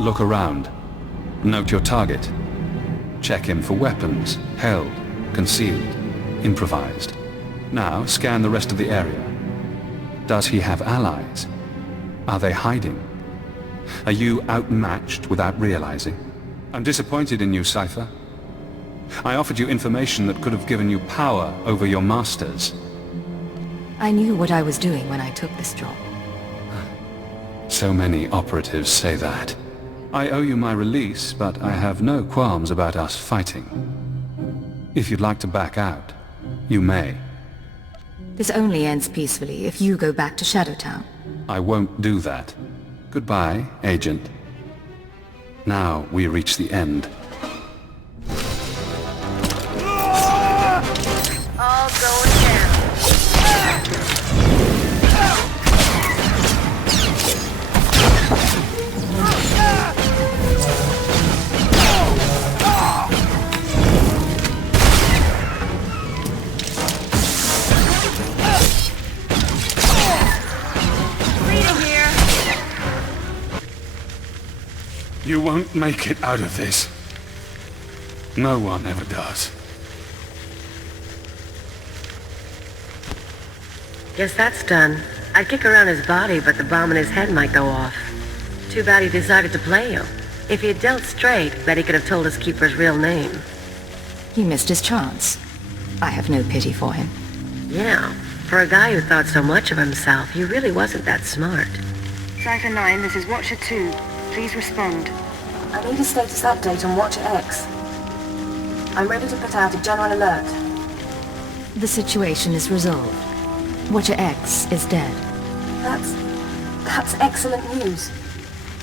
Look around. Note your target. Check him for weapons, held, concealed, improvised. Now scan the rest of the area. Does he have allies? Are they hiding? Are you outmatched without realizing? I'm disappointed in you, Cypher. I offered you information that could have given you power over your masters. I knew what I was doing when I took this job. So many operatives say that. I owe you my release, but I have no qualms about us fighting. If you'd like to back out, you may. This only ends peacefully if you go back to Shadowtown. I won't do that. Goodbye, Agent. Now we reach the end. All going down. You won't make it out of this. No one ever does. Guess that's done. I'd kick around his body, but the bomb in his head might go off. Too bad he decided to play you. If he had dealt straight, bet he could have told his keeper's real name. He missed his chance. I have no pity for him. Yeah, for a guy who thought so much of himself, he really wasn't that smart. Cypher 9, this is Watcher 2. Please respond. I need a status update on Watcher X. I'm ready to put out a general alert. The situation is resolved. Watcher X is dead. That's excellent news.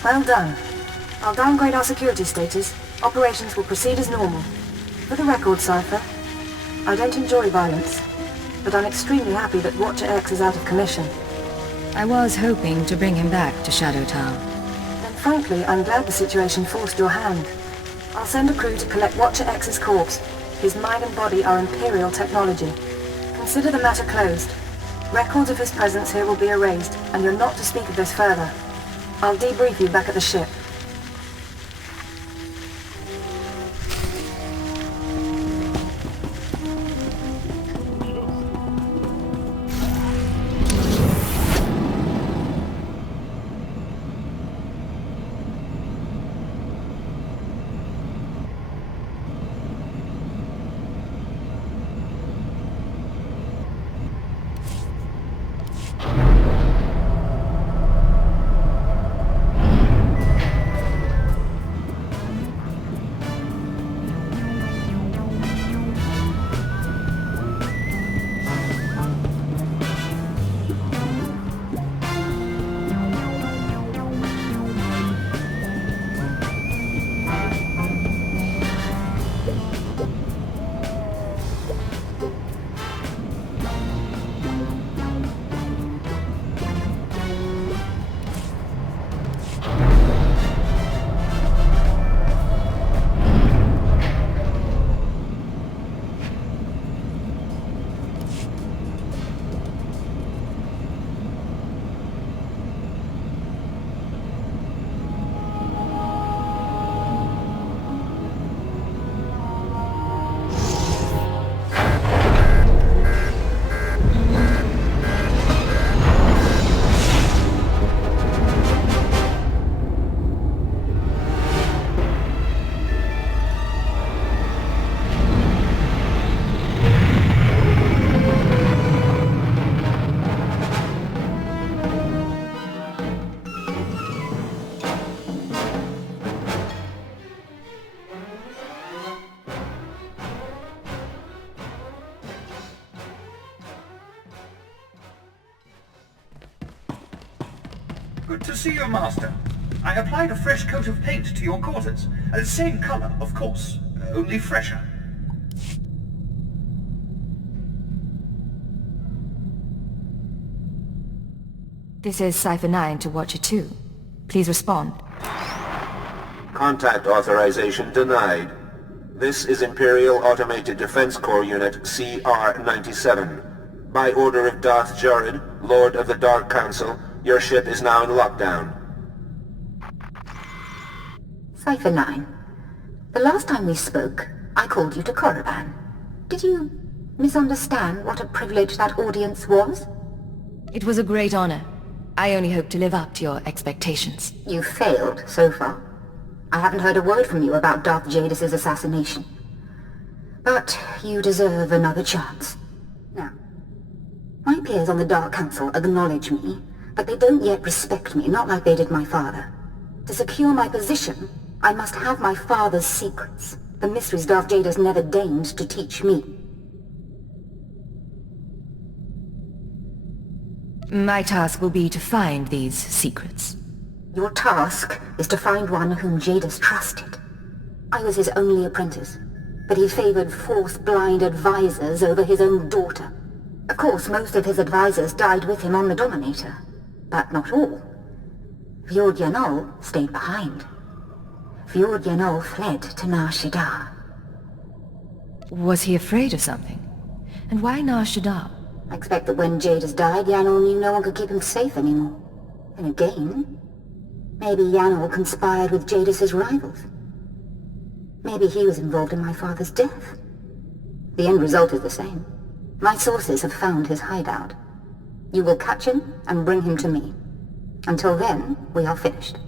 Well done. I'll downgrade our security status. Operations will proceed as normal. For the record, Cypher, I don't enjoy violence, but I'm extremely happy that Watcher X is out of commission. I was hoping to bring him back to Shadow Town. Then frankly, I'm glad the situation forced your hand. I'll send a crew to collect Watcher X's corpse. His mind and body are Imperial technology. Consider the matter closed. Records of his presence here will be erased, and you're not to speak of this further. I'll debrief you back at the ship. Good to see you, Master. I applied a fresh coat of paint to your quarters. Same color, of course, only fresher. This is Cypher 9 to Watcher 2. Please respond. Contact authorization denied. This is Imperial Automated Defense Corps Unit CR-97. By order of Darth Jared, Lord of the Dark Council, your ship is now in lockdown. Cypher 9. The last time we spoke, I called you to Korriban. Did you misunderstand what a privilege that audience was? It was a great honor. I only hope to live up to your expectations. You failed so far. I haven't heard a word from you about Darth Jadis' assassination. But you deserve another chance. Now, my peers on the Dark Council acknowledge me, but they don't yet respect me, not like they did my father. To secure my position, I must have my father's secrets, the mysteries Darth Jadis never deigned to teach me. My task will be to find these secrets. Your task is to find one whom Jadis trusted. I was his only apprentice, but he favored force-blind advisors over his own daughter. Of course, most of his advisors died with him on the Dominator, but not all. Fjord Yanol stayed behind. Fjord Yanol fled to Nar Shaddaa. Was he afraid of something? And why Nar Shaddaa? I expect that when Jadis died, Yanol knew no one could keep him safe anymore. And again, maybe Yanol conspired with Jadis's rivals. Maybe he was involved in my father's death. The end result is the same. My sources have found his hideout. You will catch him and bring him to me. Until then, we are finished.